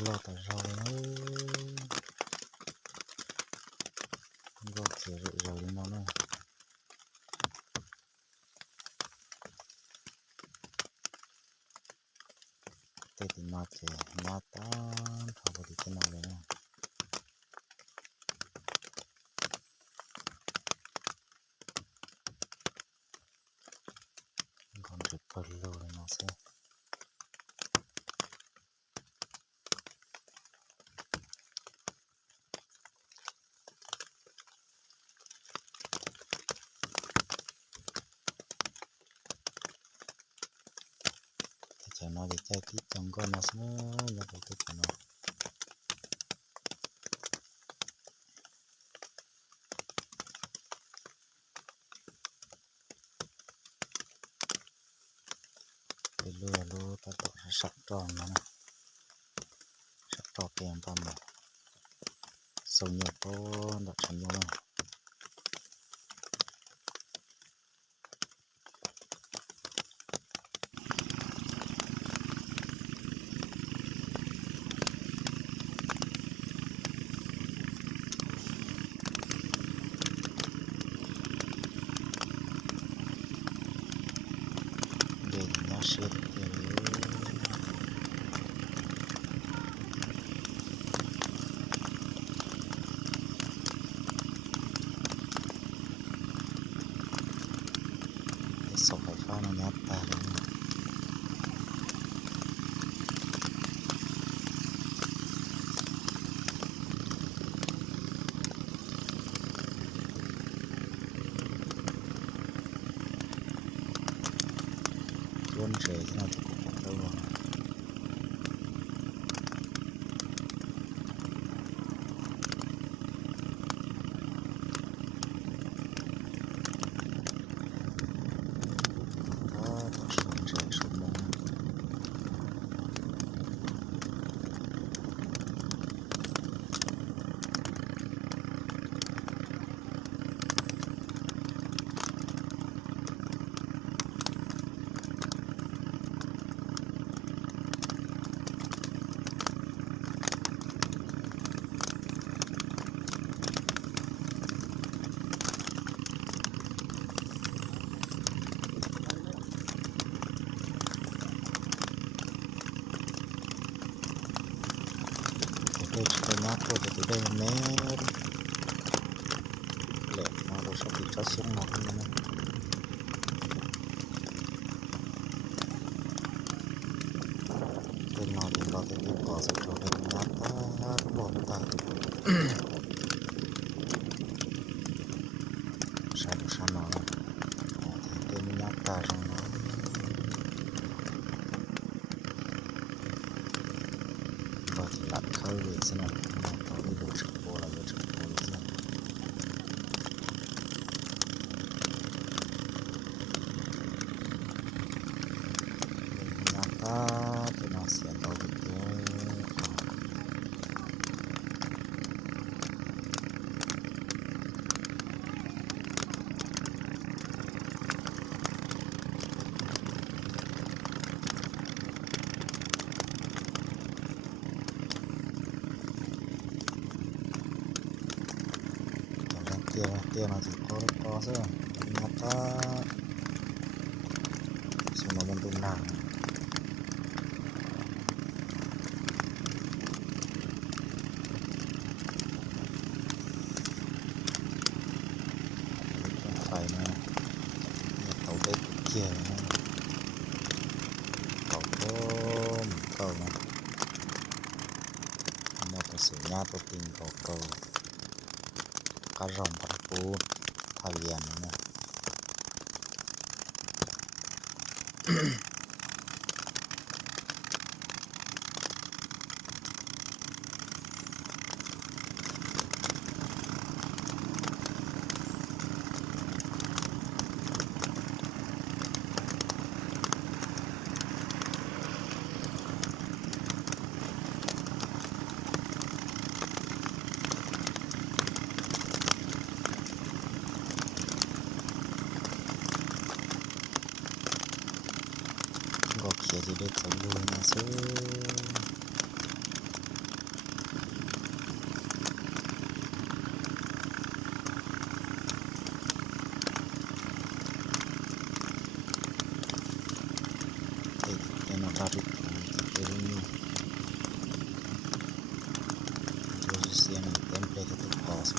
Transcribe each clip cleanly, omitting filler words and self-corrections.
lo tại rau nó gọt thì rồi nó này tết thì nó chỉ nhát tan không có gì thế nào nữa còn rất bật lâu rồi nó sẽ cho nó để chạy tiếp trong con nó sẽ nhập vào cái của nó cái lúa ta tổ ra sọc tròn nó này sọc tròn kèm tầm này sâu nhiều có đặt sẵn vô này để nó sệt sọc phải pha nó nhát ta rồi cuốn rễ thế nào thì cũng không đâu rồi đây chúng ta thôi thì từ đây mé lẹ nó rồi sẽ bị cho xuống ngọt hơn nữa bên ngọt thì ngọt thì biết có sẽ cho bên ngọt ta bột ta sai được sao nó thì bên ngọt ta trong nó và thì lặn khơi về xem nào nó đi được trực bộ là được trực bộ được xem nhà ta thì nó sẽ đầu được tia nó chỉ có thôi nhà ta xong nó bên bên nào phải nè tàu bếp kia nè tàu tôm cầu nè một cái sự nhà tôi tìm cầu cá rồng cáปูthao biển nè gọt kia thì được sống luôn mà chứ Arabic revenue introducing a template to course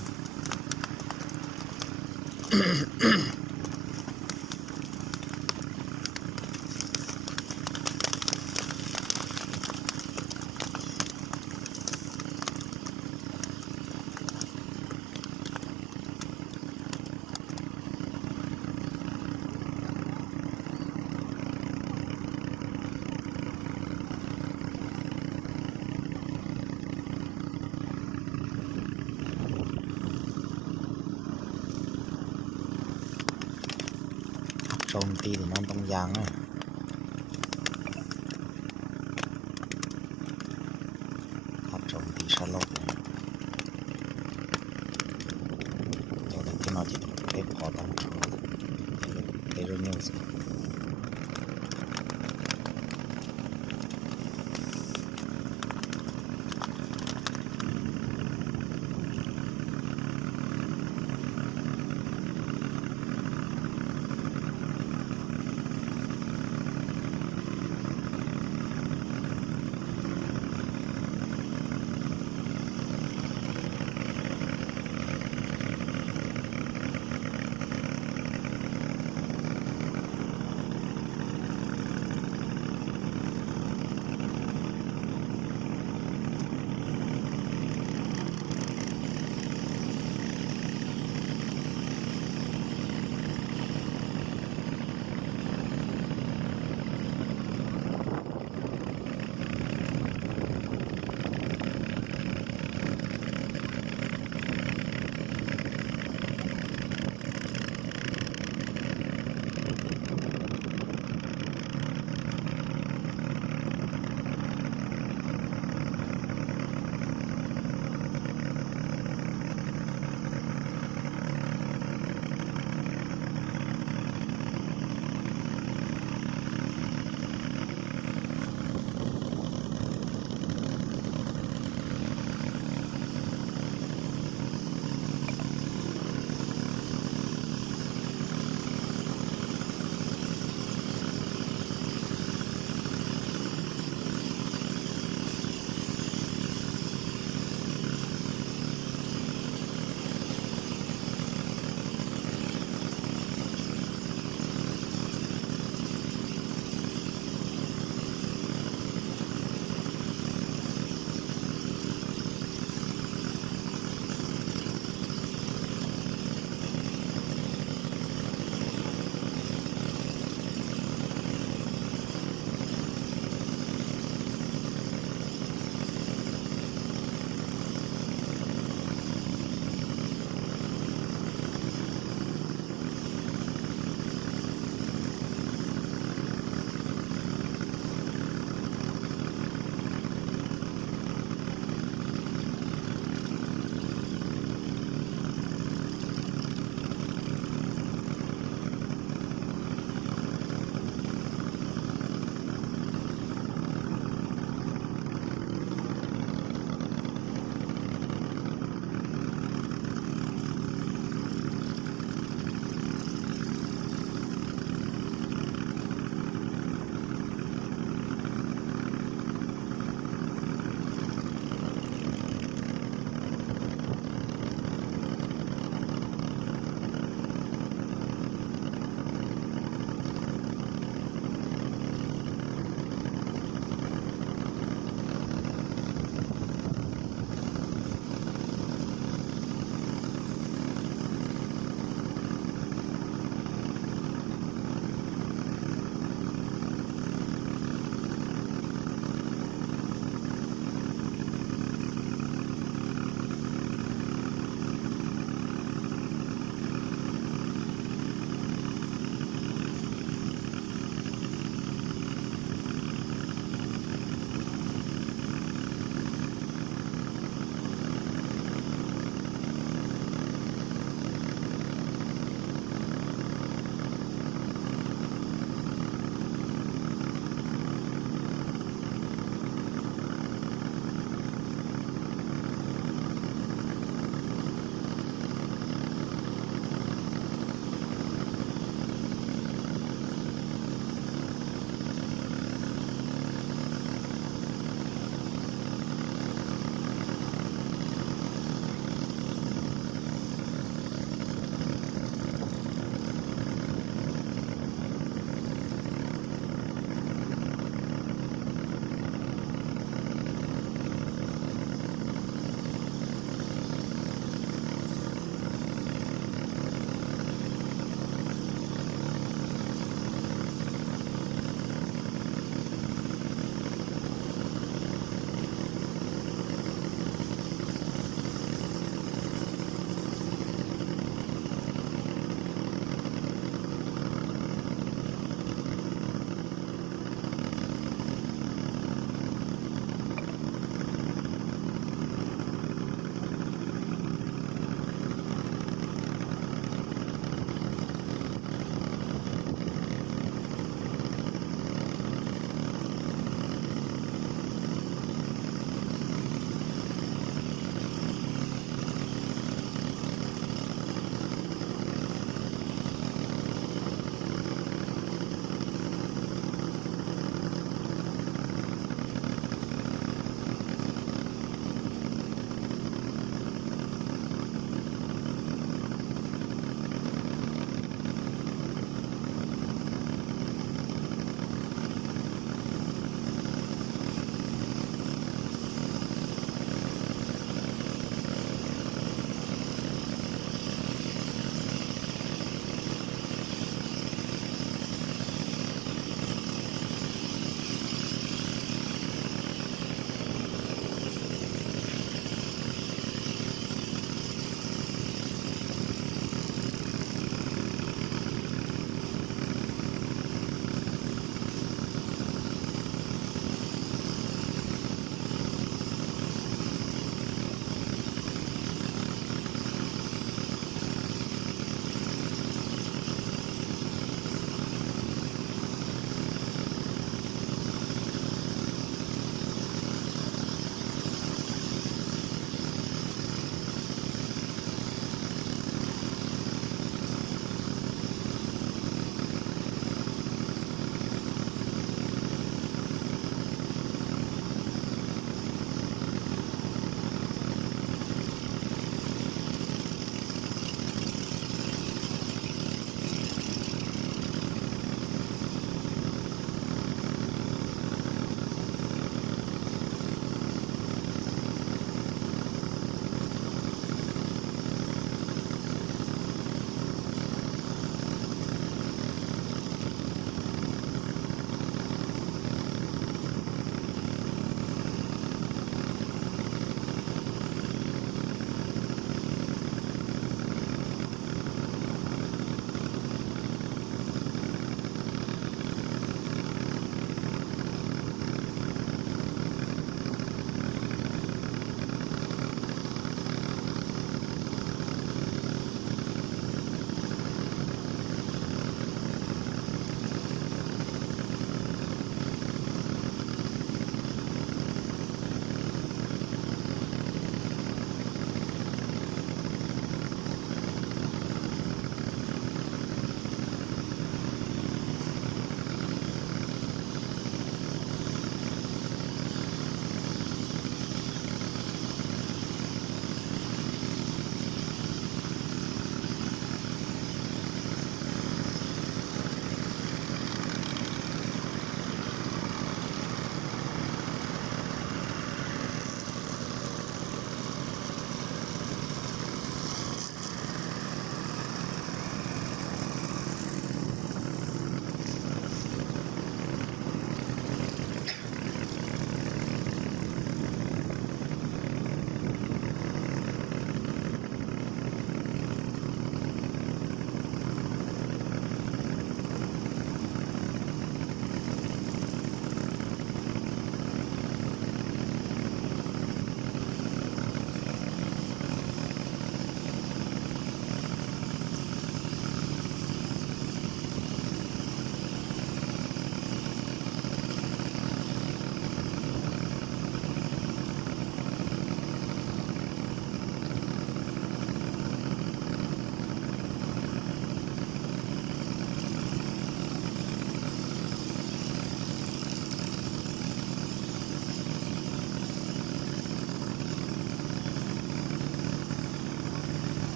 โจมตีหรือน้องตรงยางนะครับโจมตีชาร์ลอตตัวที่นอจิตเก็บขอตั้งโชว์เอเรนิวส์